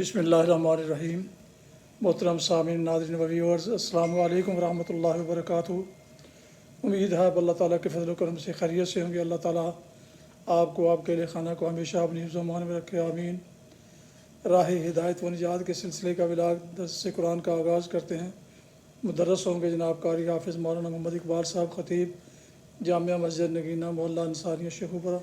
بسم اللہ الرحمن الرحیم۔ محترم سامعین، ناظرین و ویورز، السلام علیکم ورحمۃ اللہ وبرکاتہ۔ امید ہے اب اللہ تعالیٰ کے فضل و کرم سے خیریت سے ہوں گے۔ اللہ تعالیٰ آپ کو، آپ کے اہل خانہ کو ہمیشہ اپنی حفظ و امان میں رکھے، آمین۔ راہ ہدایت و نجات کے سلسلے کا ولاگ درس سے قرآن کا آغاز کرتے ہیں۔ مدرس ہوں گے جناب قاری حافظ مولانا محمد اقبال صاحب، خطیب جامعہ مسجد نگینہ محلہ انصاریہ شیخوپورہ۔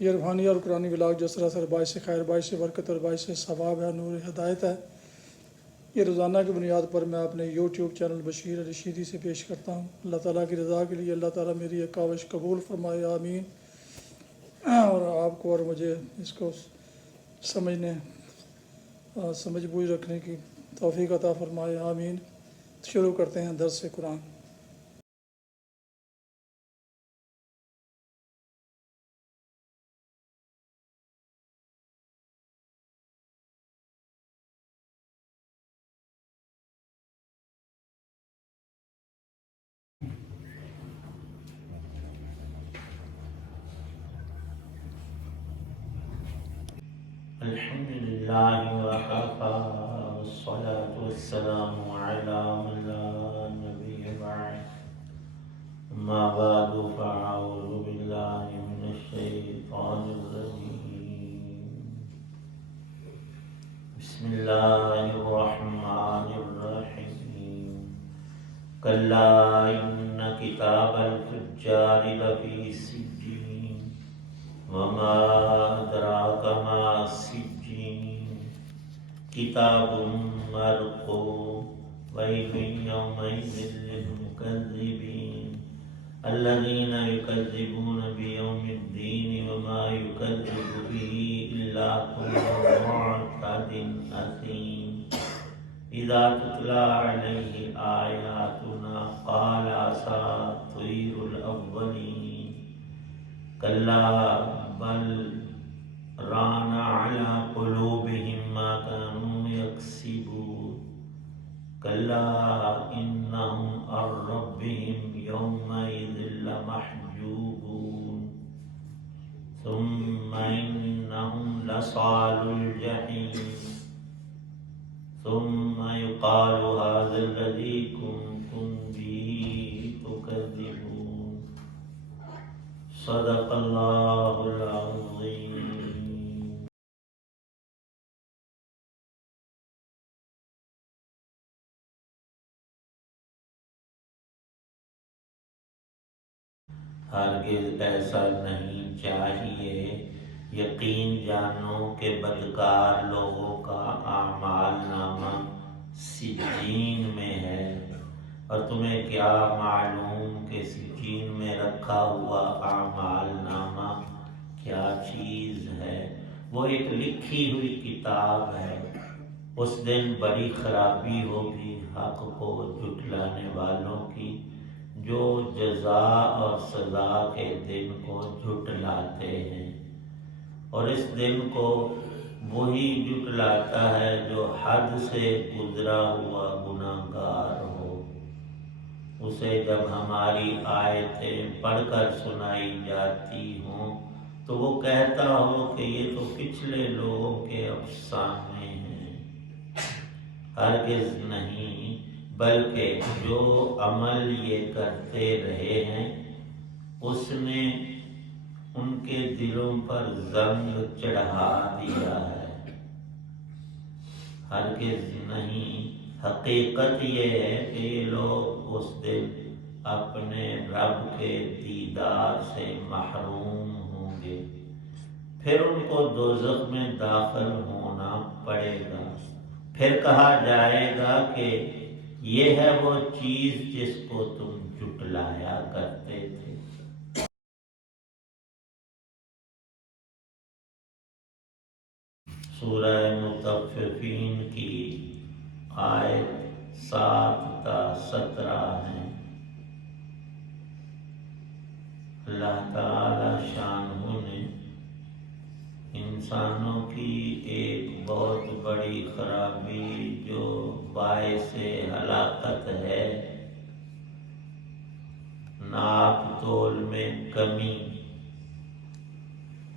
یہ روحانی اور قرآنی ولاگ جو سراسر باعث خیر، باعث برکت اور باعث ثواب ہے، نور ہدایت ہے، یہ روزانہ کی بنیاد پر میں اپنے یوٹیوب چینل بشیر رشیدی سے پیش کرتا ہوں۔ اللہ تعالیٰ کی رضا کے لیے اللہ تعالیٰ میری ایک کاوش قبول فرمائے، آمین۔ اور آپ کو اور مجھے اس کو سمجھ بوجھ رکھنے کی توفیق عطا فرمائے، آمین۔ شروع کرتے ہیں درس قرآن۔ الحمد لله وكفى والصلاة والسلام على من لا نبي بعد أما بعد فأعوذ بالله من الشيطان الرجيم بسم الله الرحمن الرحيم كلا إن كتاب الفجار لفي سجين وما أدراك ما سجين كتاب مرقوم ويل يومئذ للمكذبين الذين يكذبون بيوم الدين وما يكذب به إلا كل معتد أثيم إذا تتلى عليه آياتنا قال أساطير الأولين كلا بل ران على قلوبهم ما كانوا يكسبون كلا إنهم عن ربهم يومئذ لمحجوبون ثم إنهم لصالو الجحيم ثم يقال هذا الذي كنتم به تكذبون صدق اللہ العظیم۔ ہرگز ایسا نہیں چاہیے، یقین جانو کہ بدکار لوگوں کا اعمال نامہ سجین میں ہے، اور تمہیں کیا معلوم کہ سجین میں رکھا ہوا اعمال نامہ کیا چیز ہے؟ وہ ایک لکھی ہوئی کتاب ہے۔ اس دن بڑی خرابی ہوگی حق کو جھٹلانے والوں کی، جو جزا اور سزا کے دن کو جھٹلاتے ہیں، اور اس دن کو وہی جھٹلاتا ہے جو حد سے گزرا ہوا گناہگار ہو۔ اسے جب ہماری آیتیں پڑھ کر سنائی جاتی ہوں تو وہ کہتا ہو کہ یہ تو پچھلے لوگوں کے افسانے ہیں۔ ہرگز نہیں، بلکہ جو عمل یہ کرتے رہے ہیں اس نے ان کے دلوں پر زنگ چڑھا دیا ہے۔ ہرگز نہیں، حقیقت یہ ہے کہ یہ لوگ اس دن اپنے رب کے دیدار سے محروم ہوں گے، پھر ان کو دوزخ میں داخل ہونا پڑے گا۔ پھر کہا جائے گا کہ یہ ہے وہ چیز جس کو تم جھٹلایا کرتے تھے۔ سورہ مطففین کی آیت 7 تا 17 ہیں۔ اللہ تعالی شانہ نے انسانوں کی ایک بہت بڑی خرابی جو باعث ہلاکت ہے، ناپ تول میں کمی،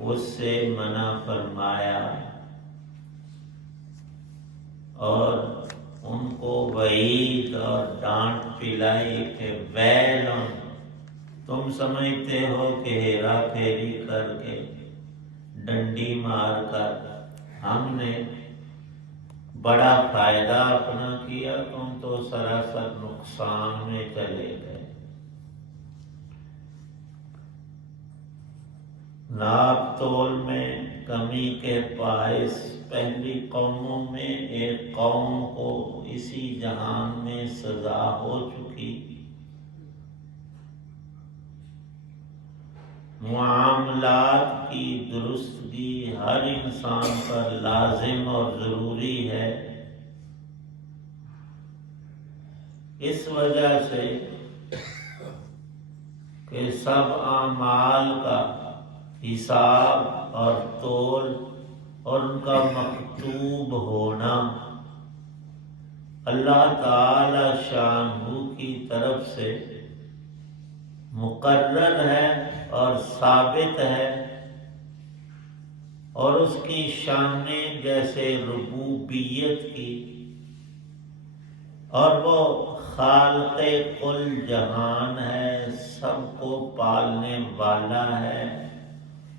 اس سے منع فرمایا اور ان کو وعید اور ڈانٹ پلائی کہ ویلن، تم سمجھتے ہو کہ ہیرا پھیری کر کے ڈنڈی مار کر ہم نے بڑا فائدہ اپنا کیا، تم تو سراسر نقصان میں چلے گئے۔ ناپ تول میں کمی کے باعث پہلی قوموں میں ایک قوم کو اسی جہان میں سزا ہو چکی۔ معاملات کی درستگی ہر انسان پر لازم اور ضروری ہے۔ اس وجہ سے کہ سب اعمال کا حساب اور تول اور ان کا مکتوب ہونا اللہ تعالی شانہ کی طرف سے مقرر ہے اور ثابت ہے، اور اس کی شان جیسے ربوبیت کی، اور وہ خالق کل جہان ہے، سب کو پالنے والا ہے۔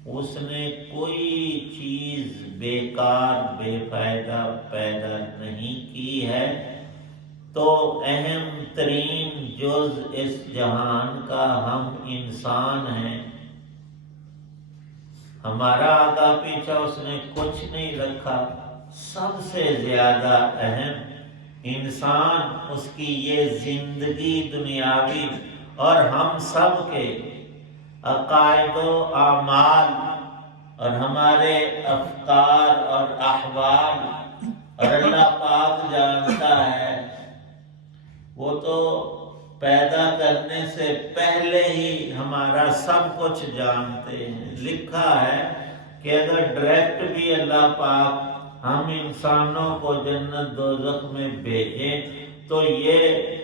اس نے کوئی چیز بیکار بے فائدہ پیدا نہیں کی ہے، تو اہم ترین جز اس جہان کا ہم انسان ہیں۔ ہمارا آگا پیچھا اس نے کچھ نہیں رکھا۔ سب سے زیادہ اہم انسان، اس کی یہ زندگی دنیاوی اور ہم سب کے عقائد و اعمال اور ہمارے افکار اور احوال، اور اللہ پاک جانتا ہے، وہ تو پیدا کرنے سے پہلے ہی ہمارا سب کچھ جانتے ہیں۔ لکھا ہے کہ اگر ڈائریکٹ بھی اللہ پاک ہم انسانوں کو جنت دوزخ میں بھیجیں تو یہ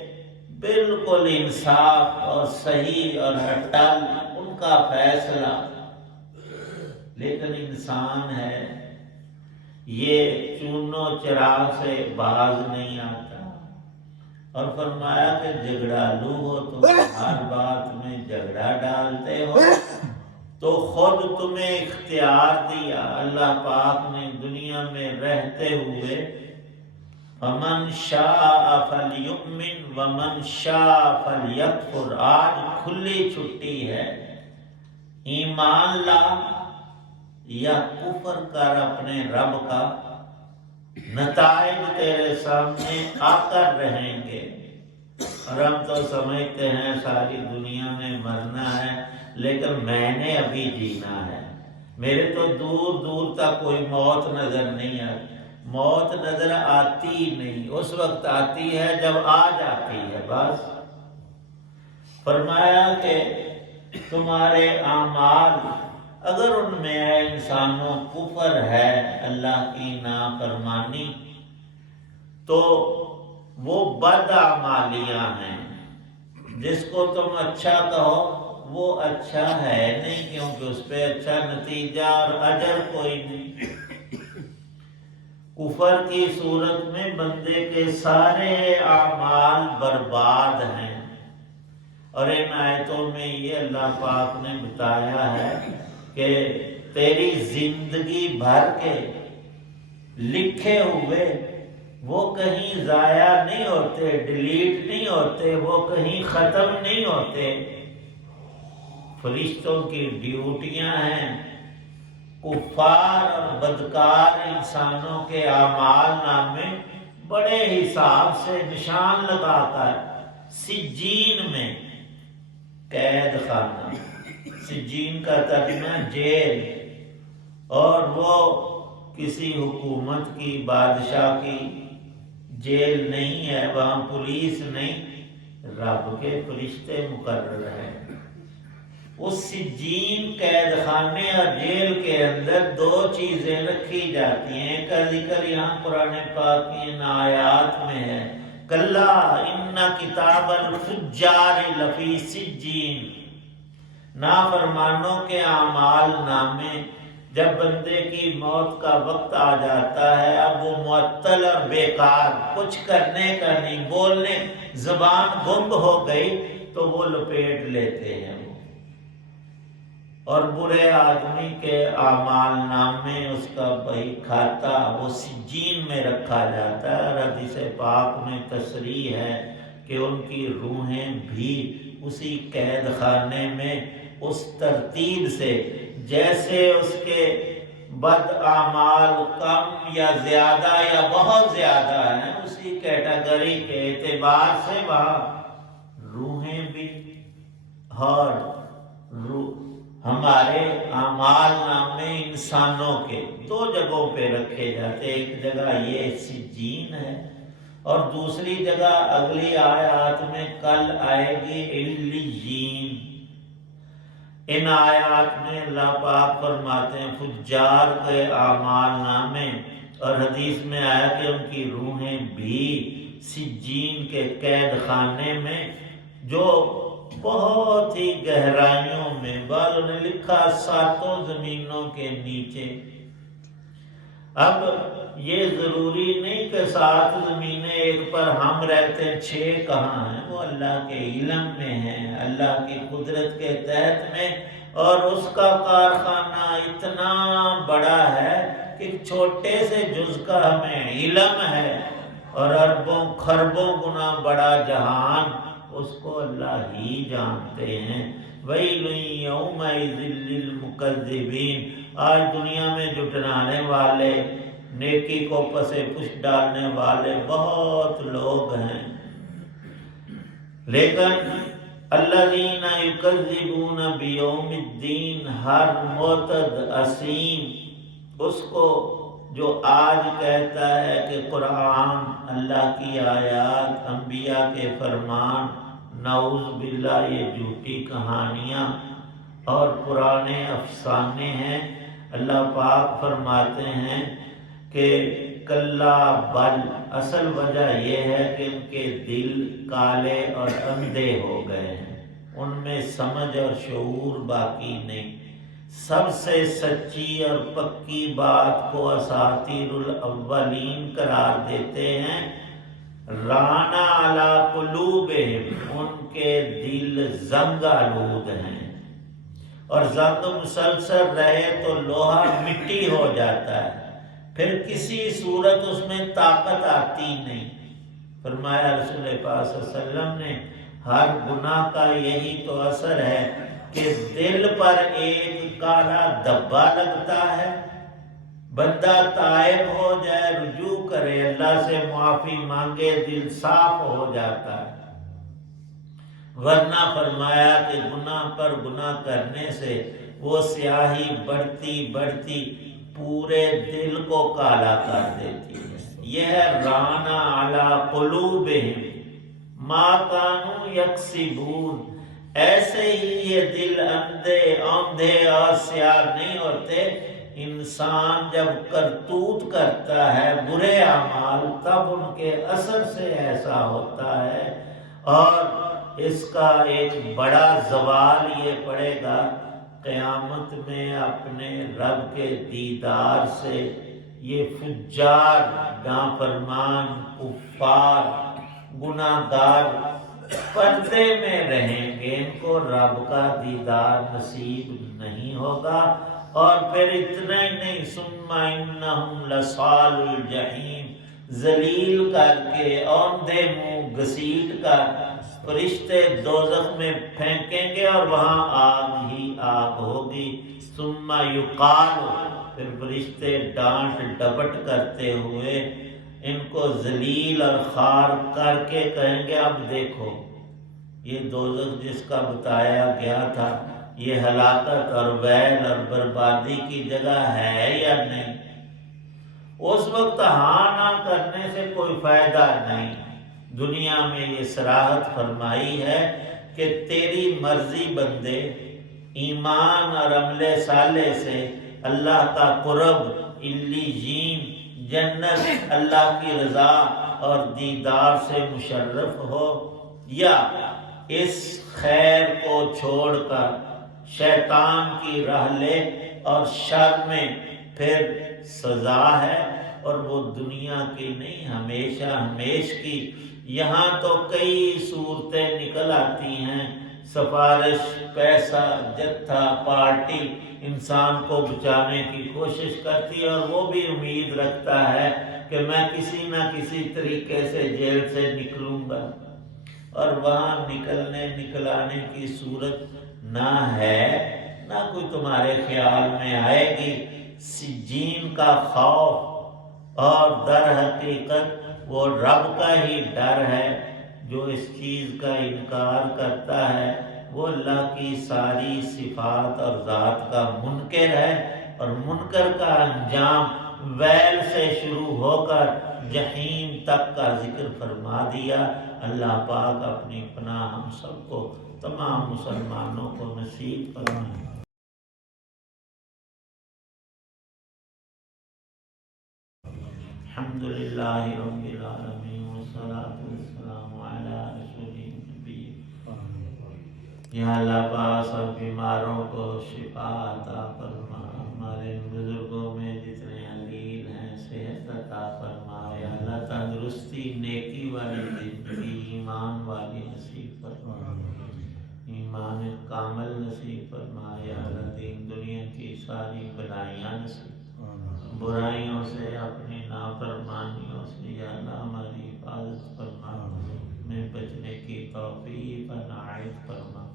بالکل انصاف اور صحیح اور اٹل ان کا فیصلہ، لیکن انسان ہے، یہ چونو چراغ سے باز نہیں آتا۔ اور فرمایا کہ جھگڑالو ہو، تم ہر بات میں جھگڑا ڈالتے ہو، تو خود تمہیں اختیار دیا اللہ پاک نے دنیا میں رہتے ہوئے، فَمَنْ شَاءَ فَلْيُؤْمِنْ وَمَنْ شَاءَ فَلْيَكْفُرْ۔ آج کھلی چھٹی ہے، ایمان لا یا کفر کر اپنے رب کا، نتائج تیرے سامنے آ کر رہیں گے۔ اور ہم تو سمجھتے ہیں ساری دنیا میں مرنا ہے، لیکن میں نے ابھی جینا ہے، میرے تو دور دور تک کوئی موت نظر نہیں آتی۔ موت نظر آتی ہی نہیں، اس وقت آتی ہے جب آ جاتی ہے بس۔ فرمایا کہ تمہارے اعمال اگر ان میں ہے انسانوں کفر ہے، اللہ کی نافرمانی، تو وہ بد اعمالیاں ہیں۔ جس کو تم اچھا کہو وہ اچھا ہے نہیں، کیونکہ اس پہ اچھا نتیجہ اور اجر کوئی نہیں۔ کفر کی صورت میں بندے کے سارے اعمال برباد ہیں، اور ان آیتوں میں یہ اللہ پاک نے بتایا ہے کہ تیری زندگی بھر کے لکھے ہوئے وہ کہیں ضائع نہیں ہوتے، ڈیلیٹ نہیں ہوتے، وہ کہیں ختم نہیں ہوتے۔ فرشتوں کی ڈیوٹیاں ہیں کفار اور بدکار انسانوں کے اعمال نامے بڑے حساب سے نشان لگا کر سجین میں، قید خانہ، سجین کا ترجمہ جیل، اور وہ کسی حکومت کی، بادشاہ کی جیل نہیں ہے، وہاں پولیس نہیں، رب کے فرشتے مقرر ہیں۔ اس سجین قید خانے اور جیل کے اندر دو چیزیں رکھی جاتی ہیں، کا ذکر یہاں قرآن پاک کی ان آیات میں ہے، کلا ان کتاب الفجار لفی سجین۔ نافرمانوں کے اعمال نامے جب بندے کی موت کا وقت آ جاتا ہے، اب وہ معطل اور بیکار، کچھ کرنے کا نہیں، بولنے زبان گنگ ہو گئی تو وہ لپیٹ لیتے ہیں وہ، اور برے آدمی کے اعمال نامے اس کا بھائی کھاتا وہ سجین میں رکھا جاتا ہے، اور حدیث پاک میں تصریح ہے کہ ان کی روحیں بھی اسی قید خانے میں اس ترتیب سے جیسے اس کے بد اعمال کم یا زیادہ یا بہت زیادہ ہیں، اسی کیٹیگری کے اعتبار سے وہاں روحیں بھی اور ہمارے اعمال نامے انسانوں کے دو جگہوں پہ رکھے جاتے، ایک جگہ یہ سجین ہے اور دوسری جگہ اگلی آیات میں کل آئے گی علیین۔ ان آیات میں اللہ پاک فرماتے ہیں فجار کے اعمال نامے، اور حدیث میں آیا کہ ان کی روحیں بھی سجین کے قید خانے میں، جو بہت ہی گہرائیوں میں، بعضوں نے لکھا 7 زمینوں کے نیچے۔ اب یہ ضروری نہیں کہ 7 زمینیں ایک پر ہم رہتے ہیں، 6 کہاں ہیں، وہ اللہ کے علم میں ہیں، اللہ کی قدرت کے تحت میں، اور اس کا کارخانہ اتنا بڑا ہے کہ چھوٹے سے جز کا ہمیں علم ہے، اور اربوں خربوں گنا بڑا جہان اس کو اللہ ہی جانتے ہیں۔ وَيْلٌ يَوْمَئِذٍ لِّلْمُكَذِّبِينَ۔ آج دنیا میں جھٹلانے والے، نیکی کو پسے پش ڈالنے والے بہت لوگ ہیں، لیکن الذین یکذبون بیوم الدین، ہر معتد اثیم اس کو جو آج کہتا ہے کہ قرآن اللہ کی آیات، انبیاء کے فرمان، نعوذ باللہ یہ جھوٹی کہانیاں اور پرانے افسانے ہیں۔ اللہ پاک فرماتے ہیں کہ کلا بل، اصل وجہ یہ ہے کہ ان کے دل کالے اور اندھے ہو گئے ہیں، ان میں سمجھ اور شعور باقی نہیں۔ سب سے سچی اور پکی بات کو اساطیر الاولین قرار دیتے ہیں۔ رانا علی قلوبہم، ان کے دل زنگ آلود ہیں، اور زنگ مسلسل رہے تو لوہا مٹی ہو جاتا ہے، پھر کسی صورت اس میں طاقت آتی نہیں۔ فرمایا رسول پاک صلی اللہ علیہ وسلم نے ہر گناہ کا یہی تو اثر ہے کہ دل پر ایک کالا دبا لگتا ہے، بندہ تائب ہو جائے، رجوع کرے، اللہ سے معافی مانگے، دل صاف ہو جاتا ہے، ورنہ فرمایا کہ گناہ پر گناہ کرنے سے وہ سیاہی بڑھتی بڑھتی پورے دل کو کالا کر دیتی ہے۔ یہ ہے رانا علی قلوبہم ما کانوا یکسبون۔ ایسے ہی یہ دل اندھے اور سیاہ نہیں ہوتے۔ انسان جب کرتوت کرتا ہے برے اعمال، تب ان کے اثر سے ایسا ہوتا ہے، اور اس کا ایک بڑا زوال یہ پڑے گا قیامت میں اپنے رب کے دیدار سے۔ یہ فجار، نافرمان، کفار، گناہ گار پردے میں رہیں گے، ان کو رب کا دیدار نصیب نہیں ہوگا۔ اور پھر اتنا ہی نہیں، ثم انہم لصال الجحیم، ذلیل کر کے اوندھے منہ گھسیٹ کر فرشتے دوزخ میں پھینکیں گے، اور وہاں آگ ہی آگ ہوگی۔ ثم یقال، پھر فرشتے ڈانٹ ڈپٹ کرتے ہوئے ان کو ذلیل اور خوار کر کے کہیں گے اب دیکھو یہ دوزخ جس کا بتایا گیا تھا یہ ہلاکت اور ویل اور بربادی کی جگہ ہے یا نہیں؟ اس وقت ہاں نہ کرنے سے کوئی فائدہ نہیں۔ دنیا میں یہ صراحت فرمائی ہے کہ تیری مرضی بندے، ایمان اور عمل صالح سے اللہ کا قرب، علیین، جنت، اللہ کی رضا اور دیدار سے مشرف ہو، یا اس خیر کو چھوڑ کر شیطان کی راہ لے اور شر میں پھر سزا ہے، اور وہ دنیا کی نہیں، ہمیشہ ہمیش کی۔ یہاں تو کئی صورتیں نکل آتی ہیں، سفارش، پیسہ، جتھا، پارٹی انسان کو بچانے کی کوشش کرتی ہے، اور وہ بھی امید رکھتا ہے کہ میں کسی نہ کسی طریقے سے جیل سے نکلوں گا، اور وہاں نکلانے کی صورت نہ ہے، نہ کوئی تمہارے خیال میں آئے گی۔ سجین کا خوف اور در حقیقت وہ رب کا ہی ڈر ہے۔ جو اس چیز کا انکار کرتا ہے وہ اللہ کی ساری صفات اور ذات کا منکر ہے، اور منکر کا انجام ویل سے شروع ہو کر جہنم تک کا ذکر فرما دیا۔ اللہ پاک اپنی پناہ ہم سب کو، تمام مسلمانوں کو نصیب فرمائے۔ الحمدللہ رب العالمین والصلاة والسلام علی رسول النبی۔ یا اللہ پاک سب بیماروں کو شفا عطا فرما، ہمارے بزرگوں میں جتنے علیل ہیں صحت عطا فرما، یا اللہ تندرستی، نیکی والی زندگی، ایمان والی نصیب فرما، ایمان کامل نصیب فرما، یا اللہ دین دنیا کی ساری بلائیاں نصیب، برائیوں سے، اپنی نافرمانیوں سے یا اللہ ہماری حفاظت فرما، میں بچنے کی توفیق عنایت فرما۔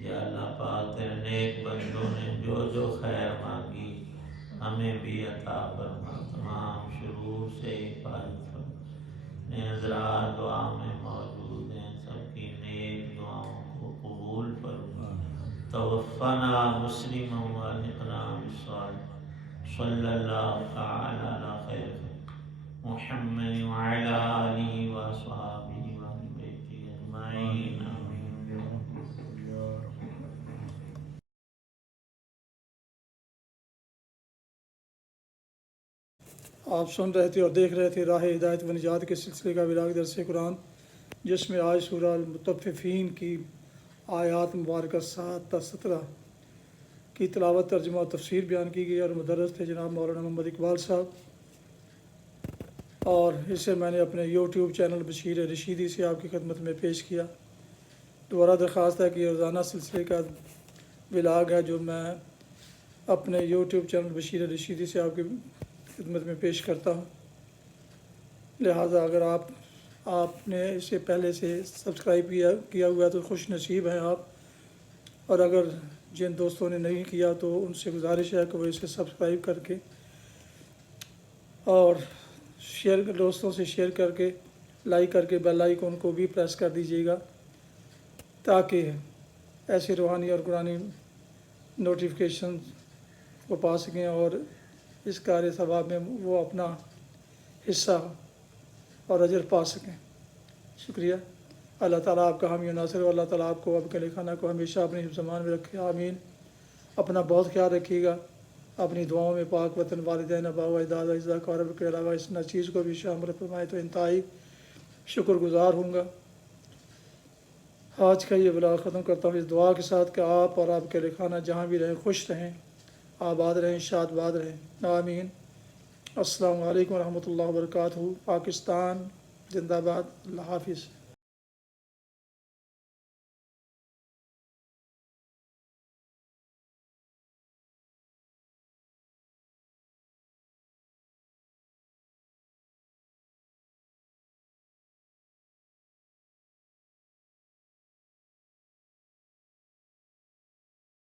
یا اللہ پاک تیرے نیک بندوں نے جو خیر مانگی ہمیں بھی عطا فرما، تمام شرور سے حفاظت فرما۔ حضرات دعا میں موجود ہیں، سب کی نیک دعاؤں کو قبول فرما۔ توفنا مسلما والحقنا بالصالحین۔ صلی اللہ تعالی علی خیر محمد وعلی آلہ وصحبہ وآل بیتہ اجمعین، آمین۔ آپ سن رہے تھے اور دیکھ رہے تھے راہ ہدایت و نجات کے سلسلے کا ولاغ درس قرآن، جس میں آج سورہ المطففین کی آیات مبارکہ 7 تا 17 کی تلاوت، ترجمہ اور تفسیر بیان کی گئی، اور مدرس تھے جناب مولانا محمد اقبال صاحب، اور اسے میں نے اپنے یوٹیوب چینل بشیر رشیدی سے آپ کی خدمت میں پیش کیا۔ دوبارہ درخواست ہے کہ روزانہ سلسلے کا ولاغ ہے جو میں اپنے یوٹیوب چینل بشیر رشیدی سے آپ کی خدمت میں پیش کرتا ہوں، لہٰذا اگر آپ نے اسے پہلے سے سبسکرائب کیا ہوا ہے تو خوش نصیب ہیں آپ، اور اگر جن دوستوں نے نہیں کیا تو ان سے گزارش ہے کہ وہ اسے سبسکرائب کر کے اور دوستوں سے شیئر کر کے، لائک کر کے بیل آئیکن کو بھی پریس کر دیجیے گا، تاکہ ایسے روحانی اور قرآنی نوٹیفیکیشن کو پا سکیں اور اس کار ثواب میں وہ اپنا حصہ اور اجر پا سکیں۔ شکریہ۔ اللہ تعالیٰ آپ کا حامی و ناصر، اللہ تعالیٰ آپ کو، آپ کے خانہ کو ہمیشہ اپنی حفظ امان میں رکھے، آمین۔ اپنا بہت خیال رکھیے گا، اپنی دعاؤں میں پاک وطن، والدین، آباء و اجداد، اعزاء اقارب کے علاوہ اس نہ چیز کو بھی شامل فرمائے تو انتہائی شکر گزار ہوں گا۔ آج کا یہ ولاغ ختم کرتا ہوں اس دعا کے ساتھ کہ آپ اور آپ کے خانہ جہاں بھی رہیں خوش رہیں، آباد رہیں، شاد باد رہیں، آمین۔ السلام علیکم ورحمۃ اللہ وبرکاتہ۔ پاکستان زندہ باد۔ اللہ حافظ۔